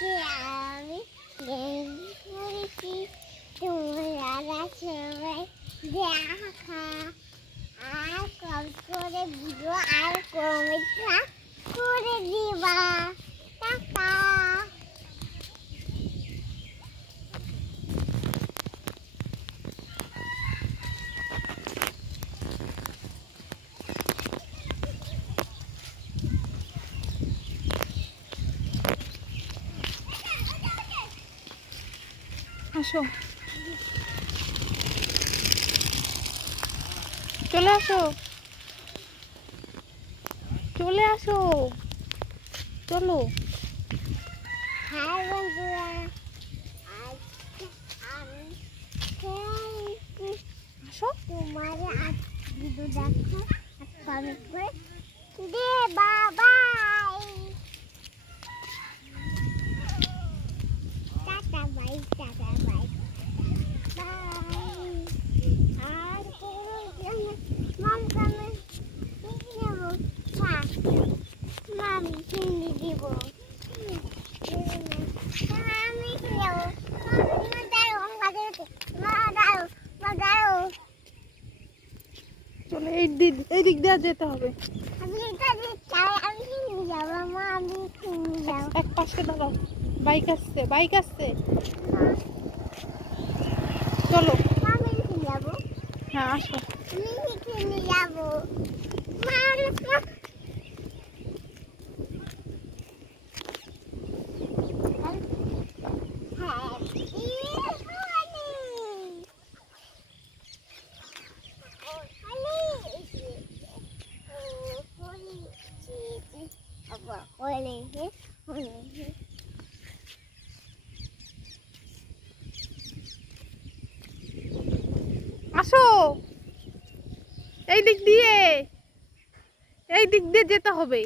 আজকে আমি করেছি তোমরা সবাই দেখা আর কম করে ভিডিও আর কমেন্টটা করে দিবা। টাটা। আসো, চলে আসো, চলে আসো, চলো। হ্যাঁ বন্ধুরা, আজকে আমি আসো, তোমার আজ ভিডিও দেখো আর কমেন্ট করে দে বাবাই। Tata bye, tata bye bye. আর মাম কামে নেব, মামি কিনে দিব। আমি খেলাম, মা দাঁড়ো, মা দাঁড়ো, মা দাঁড়ো। চলো এই দিক দিয়ে যেতে হবে। আমি কিনে যাবো, মা আমি কিনে যাবো। এক পাশে দাঁড়াও, বাইক আসছে, বাইক আসছে, চলো। আমি কিনে যাবো, হ্যাঁ আসো। আমি কিনে যাবো, মা। আসো, এই দিক দিয়ে যেতে হবে।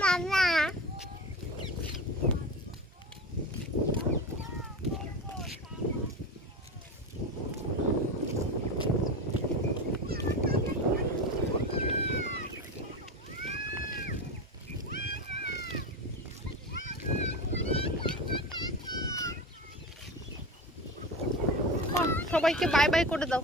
Mama. সবাইকে বাই বাই করে দাও।